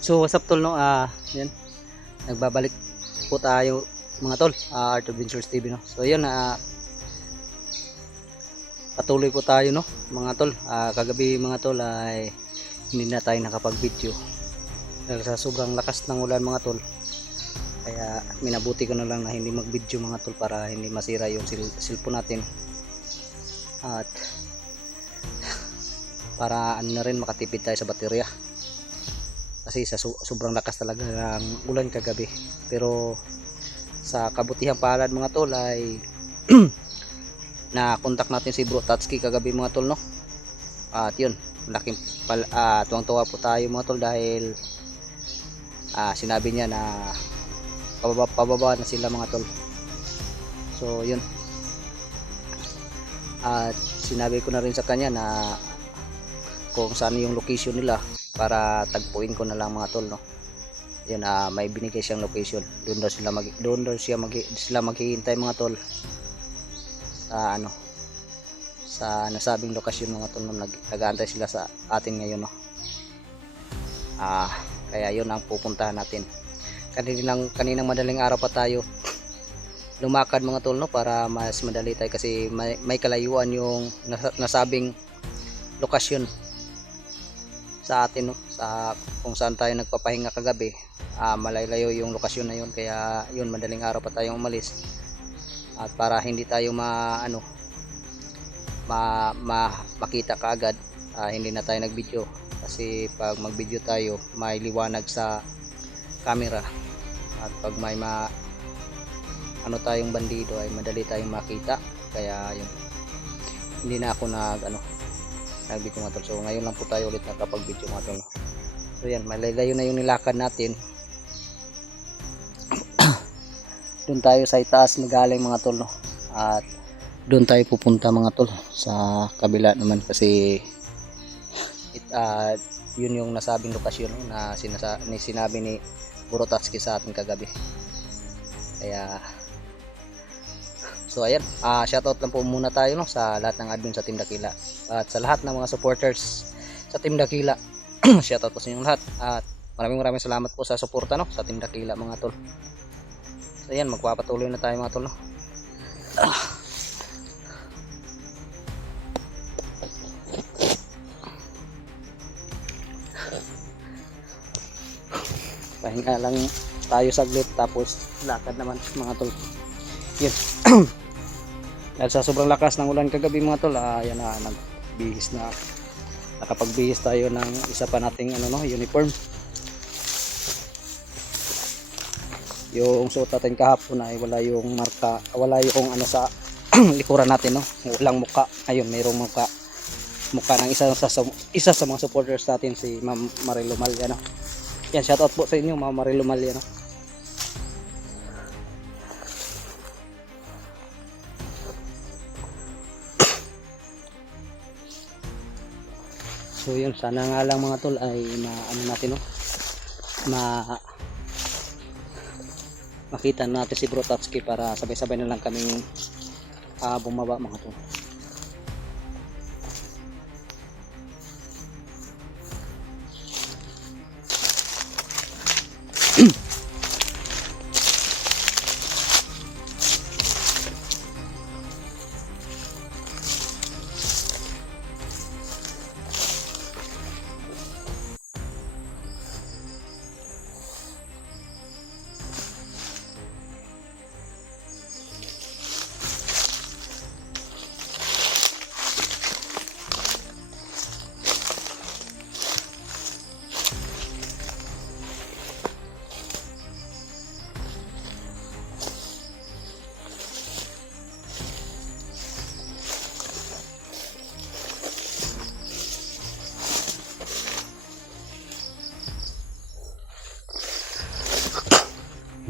So what's up tol no, yan, nagbabalik po tayo mga tol, Art Adventures TV no. So yun, patuloy po tayo no mga tol. Kagabi mga tol ay hindi na tayo nakapag video dahil sa sobrang lakas ng ulan mga tol, kaya minabuti ko na lang na hindi mag video mga tol para hindi masira yung cellphone natin at para ano na rin, makatipid tayo sa baterya kasi sa sobrang lakas talaga ng ulan kagabi. Pero sa kabutihang palad mga tol ay na contact natin si Bro Tatsuki kagabi mga tol no. At yun, malaking tuwang-tuwa po tayo mga tol dahil sinabi niya na pababa na sila mga tol. So yun, at sinabi ko na rin sa kanya na kung saan yung location nila para tagpuin ko na lang mga tol no. Yun, may binigay siyang location, doon daw sila maghihintay mga tol sa sa nasabing lokasyon mga tol no. Nag-aantay sila sa atin ngayon no. Kaya yun ang pupuntahan natin. Kaninang madaling araw pa tayo lumakad mga tol no, para mas madali tayo kasi may kalayuan yung nasabing lokasyon sa atin no, sa kung saan tayo nagpapahinga kagabi. Malaylayo yung lokasyon na yun, kaya yun, madaling araw pa tayong umalis at para hindi tayo makita kaagad, hindi na tayo nag-video kasi pag mag-video tayo may liwanag sa camera at pag may tayong bandido ay madali tayong makita, kaya yun, hindi na ako nag-video mga tol. So ngayon lang po tayo ulit nakapag-video mga tol. So yan, malayo na yung nilakad natin. Doon tayo sa itaas magaling mga tol no. At doon tayo pupunta mga tol sa kabila naman kasi yun yung nasabing lokasyon no, na sinabi ni Bro Tatsuki sa atin kagabi. Kaya so ayan, shoutout lang po muna tayo no sa lahat ng admin sa Team Dakila at sa lahat ng mga supporters sa Team Dakila. Shoutout po sa inyong lahat at maraming salamat po sa suporta no sa Team Dakila mga tol. So ayan, magpapatuloy na tayo mga tol no. Pahinga lang tayo saglit tapos lakad naman mga tol. Yun. Dahil sa sobrang lakas ng ulan kagabi mga tol, ayan na, nakapagbihis tayo ng isa pa nating uniform. Yung suot natin kahapon ay wala yung marka, wala yung sa likuran natin no, walang muka. Ayun, mayroong muka ng isa sa mga supporters natin, si Ma'am Marilu Mal no. Yan, shoutout po sa inyo Ma'am Marilu Mal no. So yun, sana nga lang mga tol ay natin no, makita natin si Bro Tatsuki para sabay-sabay na lang kaming bumaba mga tol.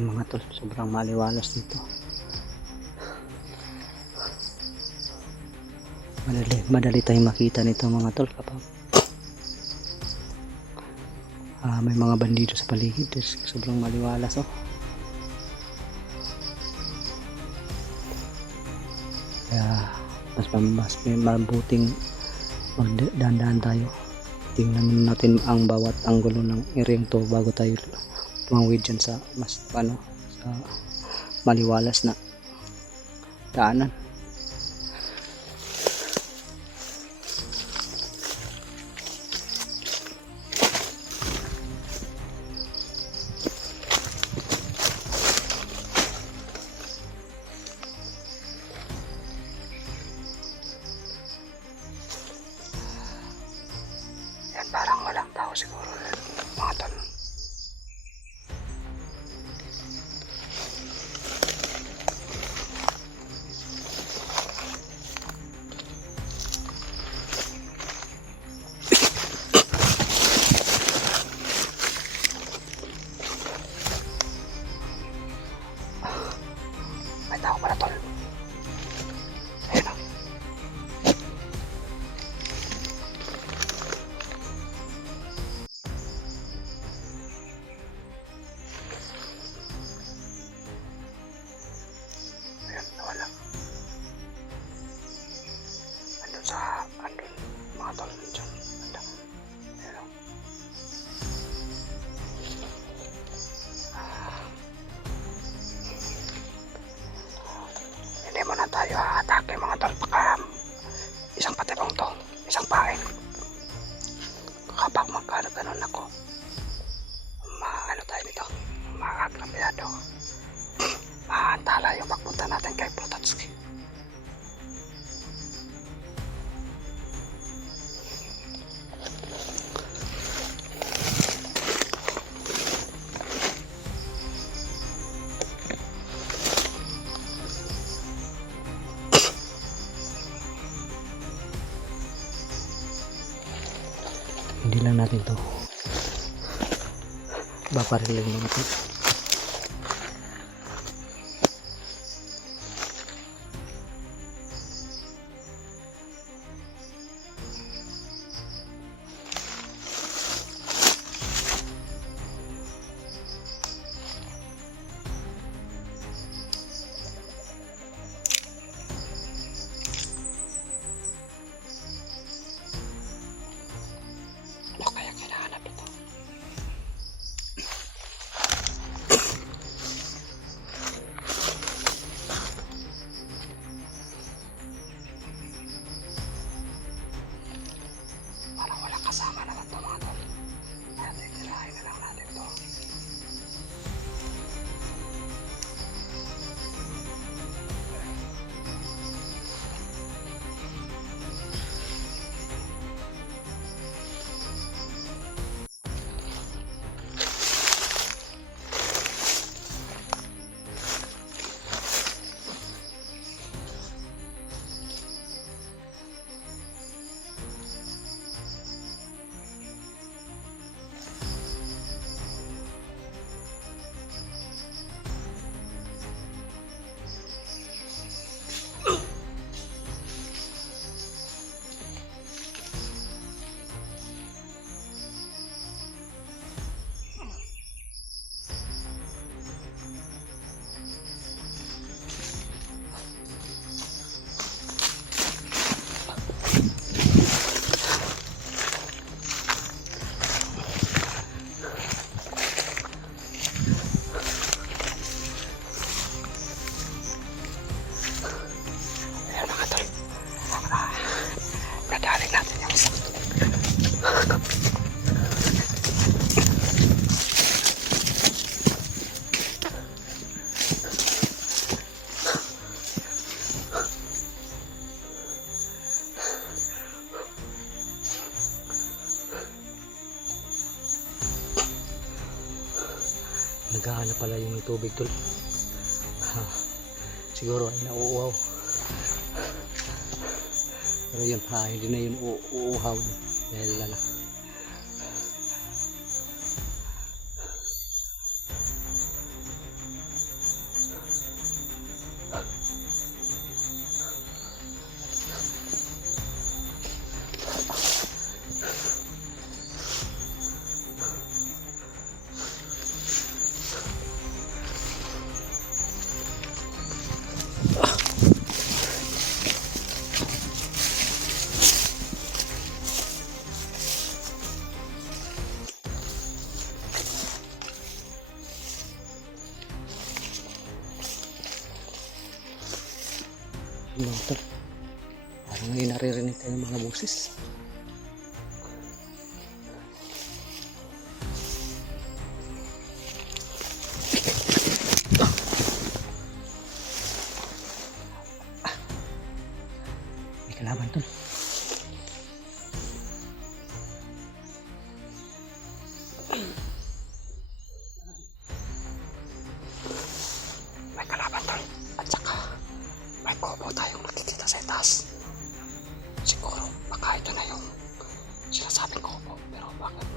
Mga tol, sobrang maliwalas dito. Madali tayong makita nito mga tol kapag may mga bandido sa paligid. Sobrang maliwalas oh. Kaya mas mabuting magdaan tayo, tingnan muna natin ang bawat anggulo ng area to bago tayo tumawid dyan sa mas sa maliwalas na daanan. Parang walang tao siguro mga tol. May tao pala tol. Ayun o. Wala. Andun mga tol dyan. Ayan o. Hindi mo na tayo atake mga tol. Baka isang patibong to. Isang pain. Kapag magkano-ganon ako, maano tayo dito. Maagrabyado. Maantala yung pagpunta natin kay Plutotsky. Hindi lang natin to baparilin lang natin. Kaya kailangan ito. Parang walang kasama naman ito mga tol. Kaya titirahin na lang natin ito. Nadali natin yung isa. Naghahanap pala yung tubig tol. Siguro ay nauuhaw. Pero yun, hindi na yun uuhaw dahil lala. Mga tol. Parang may naririnig tayong mga boses. May kalaban tol. May kalaban tol. At saka may kubo tayong nakikita sa itaas. Siguro baka ito na yung sinasabing kubo. Pero bakit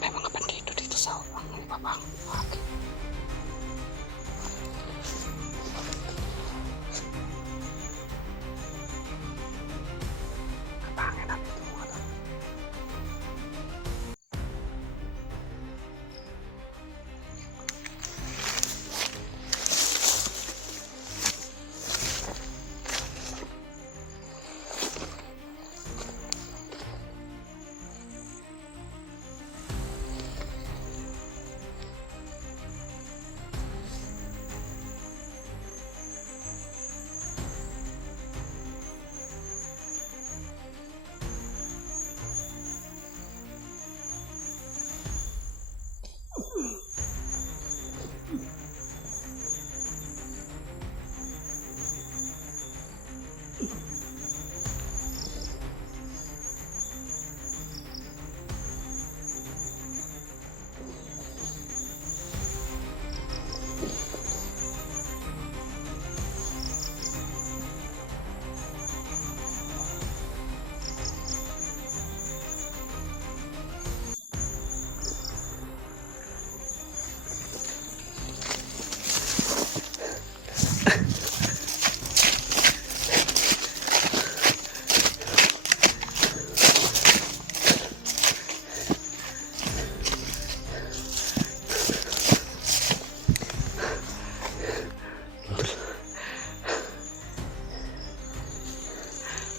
may mga bandido dito sa ang ibabang bahagi? Kapangin natin ito mga tol.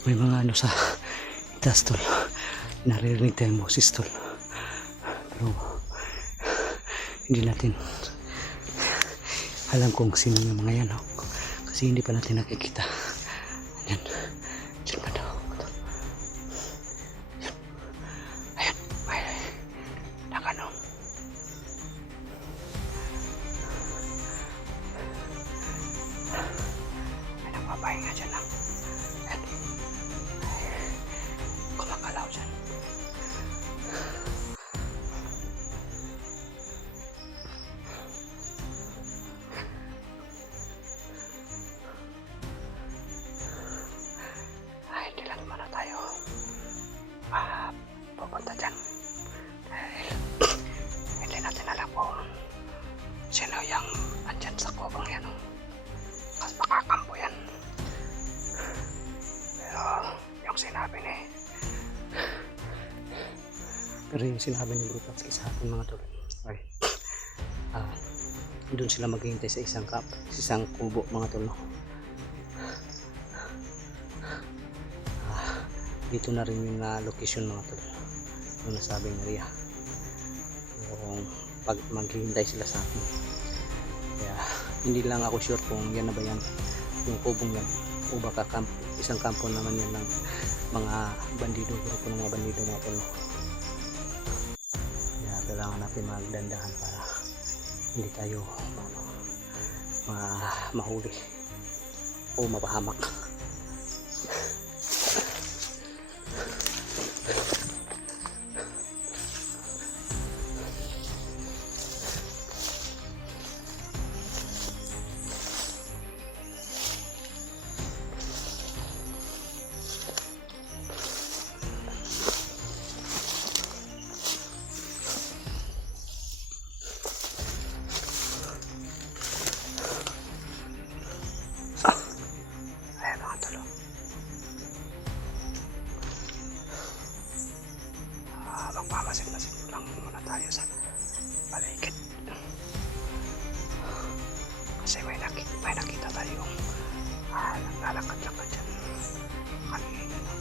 May mga ano sa itaas tol. Naririnig tayong boses tol. Pero hindi natin alam kung sino yung mga yan. Kasi hindi pa natin nakikita. Ayan. Diyan pa daw. Ayan. Ayan. May nakano. May nagpapahinga dyan lang. Ayan. Kumakalaw dyan. Ay, hindi lang muna tayo pupunta dyan. Dahil hindi natin alam kung sino yung andyan sa kubang yan. Kasi makakampo yan. Pero yung sinabi ni Bro Patski sa akin mga tol ay doon sila maghihintay sa isang kubo mga tol, no? Dito na rin yung location mga tol yung nasabing area yung pag maghihintay sila sa akin. Kaya hindi lang ako sure kung yan na ba yan yung kubong yan o baka isang kampo naman yun ng mga bandido, grupo ng mga bandido mga tol. Kaya kailangan natin magdandahan para hindi tayo mahuli o mapahamak. Magmamasid-masid lang muna tayo sa paligid kasi may nakita tayong naglalakad-lakad dyan kanina, no?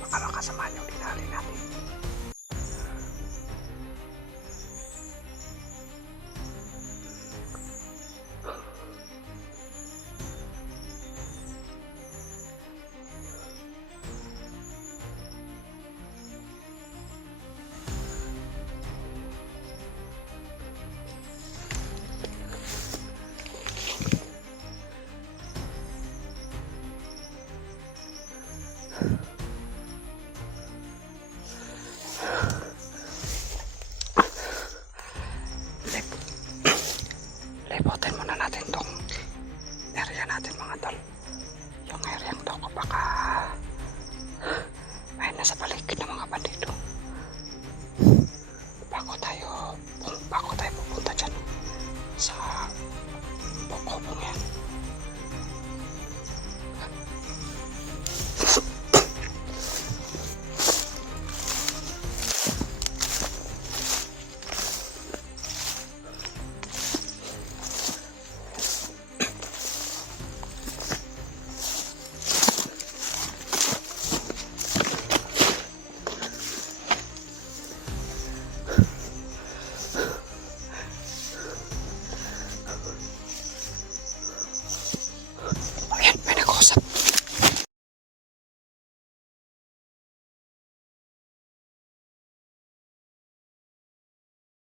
Baka makasama yung dinali natin. Yan.